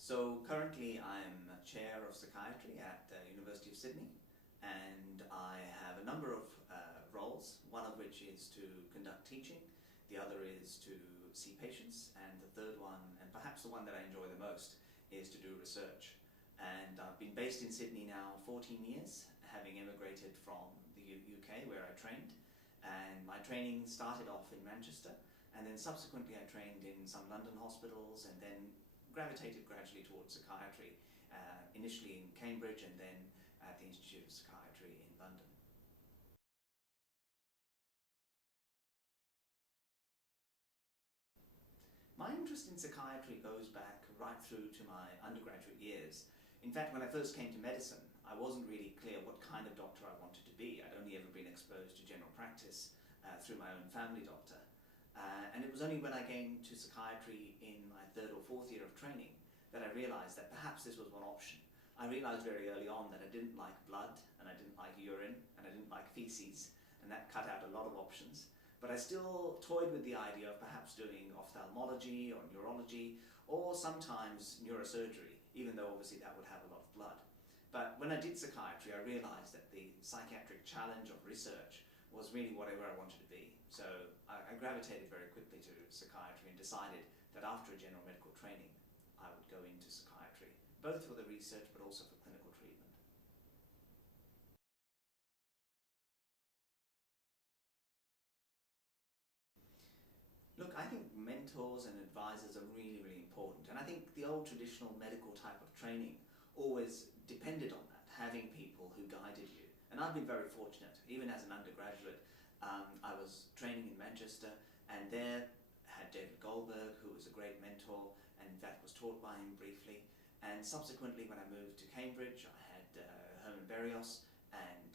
So currently I'm Chair of Psychiatry at the University of Sydney, and I have a number of roles, one of which is to conduct teaching, the other is to see patients, and the third one, and perhaps the one that I enjoy the most, is to do research. And I've been based in Sydney now 14 years, having immigrated from the UK where I trained. And my training started off in Manchester, and then subsequently I trained in some London hospitals and then gravitated gradually towards psychiatry, initially in Cambridge and then at the Institute of Psychiatry in London. My interest in psychiatry goes back right through to my undergraduate years. In fact, when I first came to medicine, I wasn't really clear what kind of doctor I wanted to be. I'd only ever been exposed to general practice through my own family doctor. And it was only when I came to psychiatry in my third or fourth year of training that I realized that perhaps this was one option. I realized very early on that I didn't like blood, and I didn't like urine, and I didn't like feces, and that cut out a lot of options. But I still toyed with the idea of perhaps doing ophthalmology or neurology, or sometimes neurosurgery, even though obviously that would have a lot of blood. But when I did psychiatry, I realized that the psychiatric challenge of research was really whatever I wanted to be. So I gravitated very quickly to psychiatry and decided that after a general medical training, I would go into psychiatry, both for the research but also for clinical treatment. Look, I think mentors and advisors are really, really important. And I think the old traditional medical type of training always depended on that, having people who guided you. And I've been very fortunate, even as an undergraduate. I was training in Manchester, and there had David Goldberg, who was a great mentor, and in fact was taught by him briefly. And subsequently, when I moved to Cambridge, I had Herman Berrios, and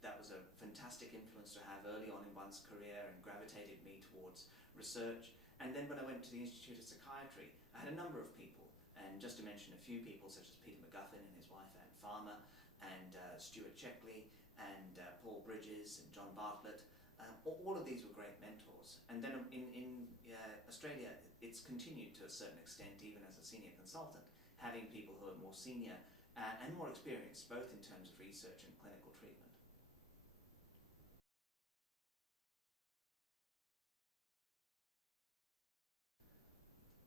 that was a fantastic influence to have early on in one's career and gravitated me towards research. And then when I went to the Institute of Psychiatry, I had a number of people, and just to mention a few people such as Peter McGuffin and his wife Anne Farmer, and Stuart Checkley, and Paul Bridges and John Bartlett. All of these were great mentors. And then in Australia, it's continued to a certain extent, even as a senior consultant, having people who are more senior and more experienced, both in terms of research and clinical treatment.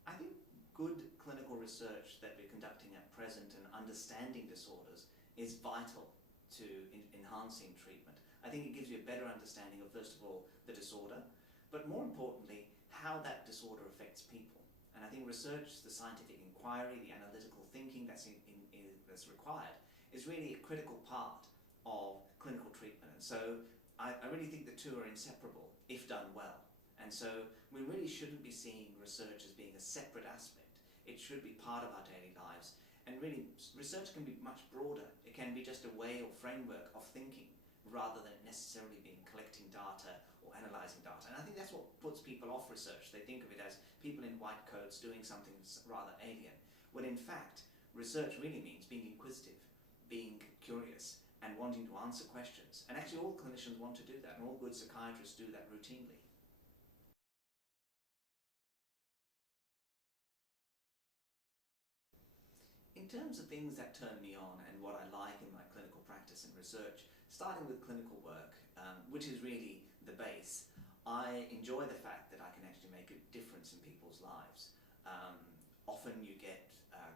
I think good clinical research that we're conducting at present and understanding disorders is vital to enhancing treatment. I think it gives you a better understanding of, first of all, the disorder, but more importantly, how that disorder affects people. And I think research, the scientific inquiry, the analytical thinking that's required is really a critical part of clinical treatment. And so I really think the two are inseparable if done well. And so we really shouldn't be seeing research as being a separate aspect. It should be part of our daily lives. And really, research can be much broader. It can be just a way or framework of thinking rather than necessarily being collecting data or analyzing data. And I think that's what puts people off research. They think of it as people in white coats doing something rather alien, when in fact, research really means being inquisitive, being curious, and wanting to answer questions. And actually all clinicians want to do that, and all good psychiatrists do that routinely. In terms of things that turn me on and what I like in my clinical practice and research, starting with clinical work, which is really the base, I enjoy the fact that I can actually make a difference in people's lives. Often you get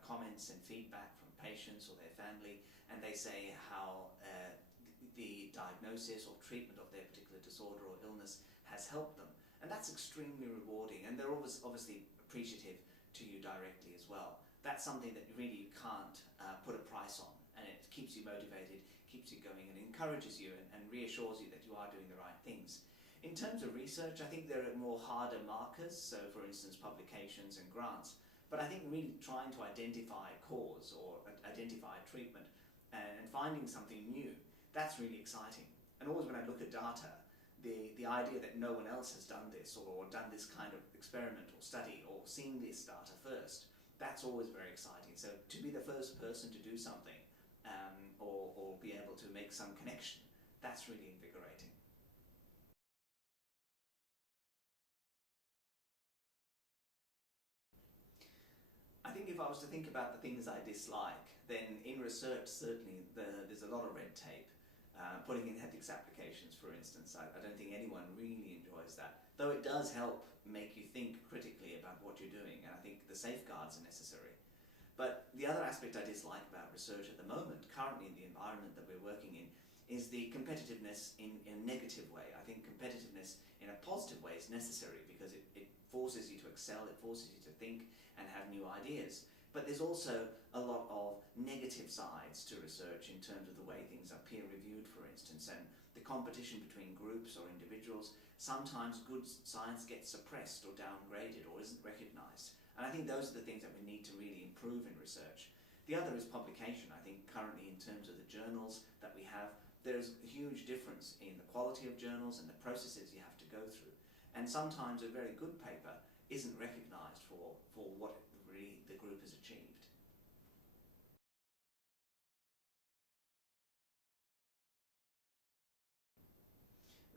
comments and feedback from patients or their family, and they say how the diagnosis or treatment of their particular disorder or illness has helped them. And that's extremely rewarding, and they're obviously appreciative to you directly as well. That's something that really you can't put a price on, and it keeps you motivated, keeps you going, and encourages you and reassures you that you are doing the right things. In terms of research, I think there are more harder markers, so for instance publications and grants, but I think really trying to identify a cause or identify a treatment and finding something new, that's really exciting. And always when I look at data, the idea that no one else has done this or done this kind of experiment or study or seen this data first, that's always very exciting. So to be the first person to do something or be able to make some connection, that's really invigorating. I think if if I was to think about the things I dislike, then in research certainly there's a lot of red tape. Putting in ethics applications, for instance, I don't think anyone really enjoys that. Though it does help make you think critically about what you're doing, and I think the safeguards are necessary. But the other aspect I dislike about research at the moment, currently in the environment that we're working in, is the competitiveness in a negative way. I think competitiveness in a positive way is necessary because it forces you to excel, it forces you to think and have new ideas. But there's also a lot of negative sides to research in terms of the way things are peer reviewed, for instance, and the competition between groups or individuals. Sometimes good science gets suppressed or downgraded or isn't recognised. And I think those are the things that we need to really improve in research. The other is publication. I think currently in terms of the journals that we have, there's a huge difference in the quality of journals and the processes you have to go through. And sometimes a very good paper isn't recognised for what really the group has achieved.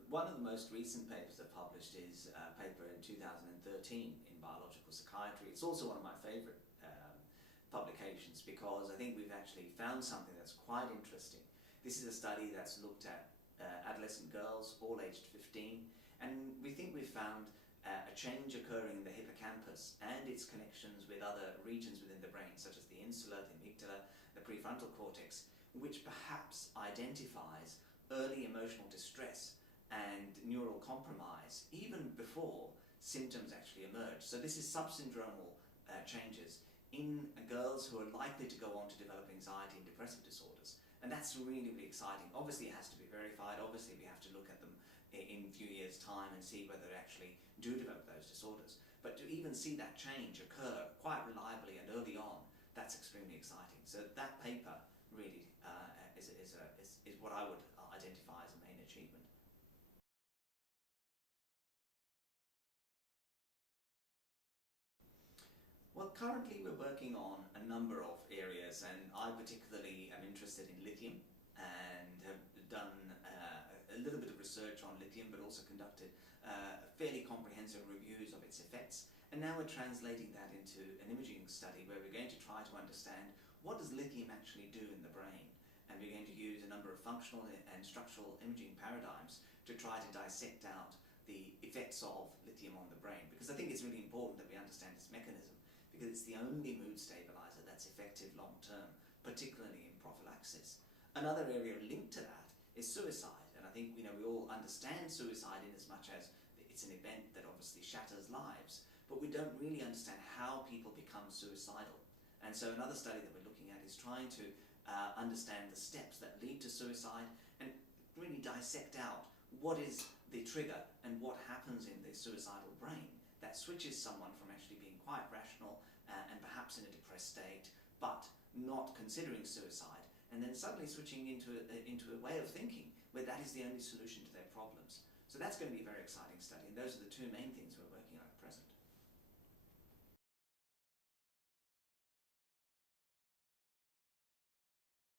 One of the most recent papers I've published is a paper in 2013 in biological psychiatry. It's also one of my favourite publications because I think we've actually found something that's quite interesting. This is a study that's looked at adolescent girls, all aged 15, and we think we've found a change occurring in the hippocampus and its connections with other regions within the brain, such as the insula, the amygdala, the prefrontal cortex, which perhaps identifies early emotional distress and neural compromise even before symptoms actually emerge. So this is subsyndromal changes in girls who are likely to go on to develop anxiety and depressive disorders. And that's really, really exciting. Obviously it has to be verified. Obviously we have to look at them in a few years' time and see whether they actually do develop those disorders. But to even see that change occur quite reliably and early on, that's extremely exciting. So that paper really is what I would identify as a main achievement. Well, currently we're working on a number of areas, and I particularly am interested in lithium and have done a little bit of research on lithium, but also conducted fairly comprehensive reviews of its effects. And now we're translating that into an imaging study where we're going to try to understand what does lithium actually do in the brain. And we're going to use a number of functional and structural imaging paradigms to try to dissect out the effects of lithium on the brain. Because I think it's really important that we understand its mechanism, because it's the only mood stabilizer that's effective long term, particularly in prophylaxis. Another area linked to that is suicide. And I think we all understand suicide in as much as it's an event that obviously shatters lives, but we don't really understand how people become suicidal. And so another study that we're looking at is trying to understand the steps that lead to suicide and really dissect out what is the trigger and what happens in the suicidal brain that switches someone from actually being quite rational and perhaps in a depressed state, but not considering suicide, and then suddenly switching into a way of thinking where that is the only solution to their problems. So that's going to be a very exciting study, and those are the two main things we're working on.